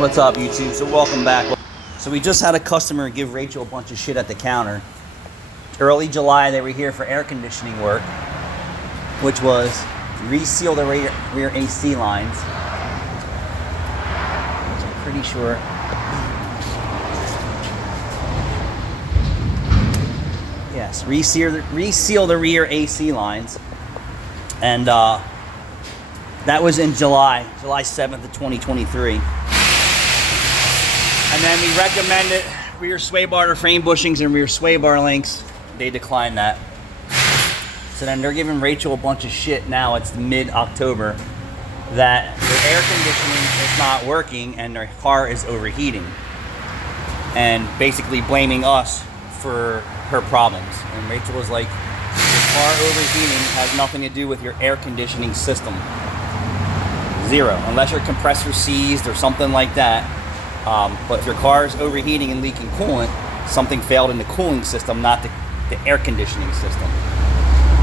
What's up, YouTube? So welcome back. So we just had a customer give Rachel a bunch of shit at the counter. Early July, they were here for air conditioning work, which was reseal the rear AC lines, which I'm pretty sure. Yes, reseal the rear AC lines, and that was in July 7th of 2023. And then we recommended rear sway bar frame bushings and rear sway bar links. They declined that. So then they're giving Rachel a bunch of shit now. It's mid-October that their air conditioning is not working and their car is overheating, and basically blaming us for her problems. And Rachel was like, your car overheating has nothing to do with your air conditioning system. Zero, unless your compressor seized or something like that. But if your car is overheating and leaking coolant, something failed in the cooling system, not the air conditioning system.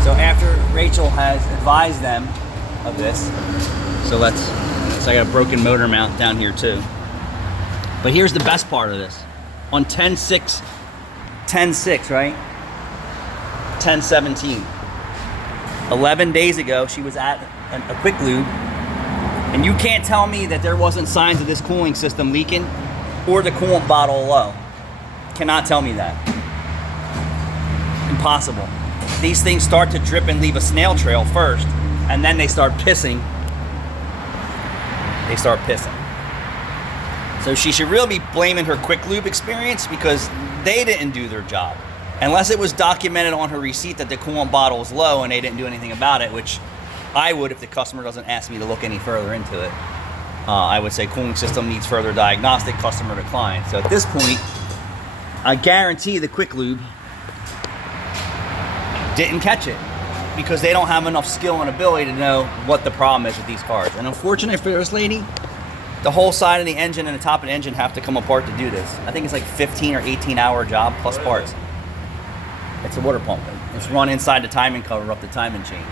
So after Rachel has advised them of this, so I got a broken motor mount down here too. But here's the best part of this. On 10/6, right? 10/17. 11 days ago, she was at a Quick Lube, and you can't tell me that there wasn't signs of this cooling system leaking or the coolant bottle low. Cannot tell me that. Impossible. These things start to drip and leave a snail trail first, and then they start pissing. So she should really be blaming her Quick Lube experience, because they didn't do their job. Unless it was documented on her receipt that the coolant bottle was low and they didn't do anything about it, which I would if the customer doesn't ask me to look any further into it. I would say cooling system needs further diagnostic, customer decline. So at this point, I guarantee the Quick Lube didn't catch it, because they don't have enough skill and ability to know what the problem is with these cars. And unfortunately for this lady, the whole side of the engine and the top of the engine have to come apart to do this. I think it's like 15 or 18-hour job plus parts. It's a water pump. It's run inside the timing cover up the timing chain.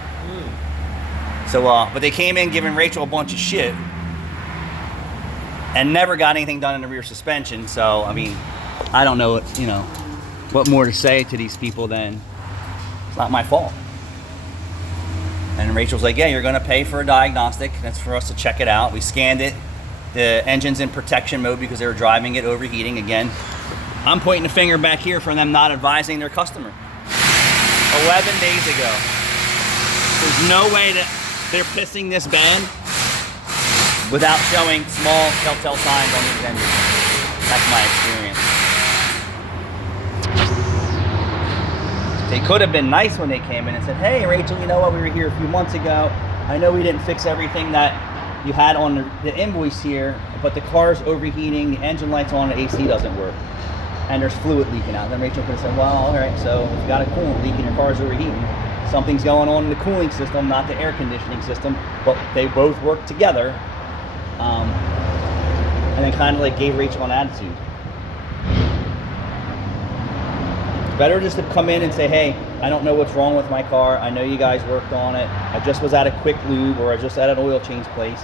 So, but they came in giving Rachel a bunch of shit and never got anything done in the rear suspension. So, I mean, I don't know what more to say to these people than it's not my fault. And Rachel's like, yeah, you're gonna pay for a diagnostic. That's for us to check it out. We scanned it. The engine's in protection mode because they were driving it overheating again. I'm pointing the finger back here for them not advising their customer. 11 days ago. There's no way that they're pissing this bad without showing small telltale signs on these engines. That's my experience. They could have been nice when they came in and said, hey, Rachel, you know what? We were here a few months ago. I know we didn't fix everything that you had on the invoice here, but the car's overheating, the engine light's on, the AC doesn't work, and there's fluid leaking out. Then Rachel could have said, well, all right, so if you got a coolant leak and your car's overheating, something's going on in the cooling system, not the air conditioning system, but they both work together, and then kind of like gave Rachel an attitude. Better just to come in and say, hey, I don't know what's wrong with my car. I know you guys worked on it. I just was at a Quick Lube, or I just at an oil change place.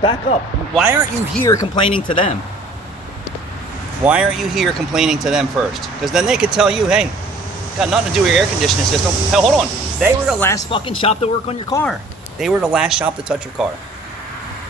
Back up. Why aren't you here complaining to them? Why aren't you here complaining to them first? Because then they could tell you, hey, got nothing to do with your air conditioning system. Hey, hold on. They were the last fucking shop to work on your car. They were the last shop to touch your car.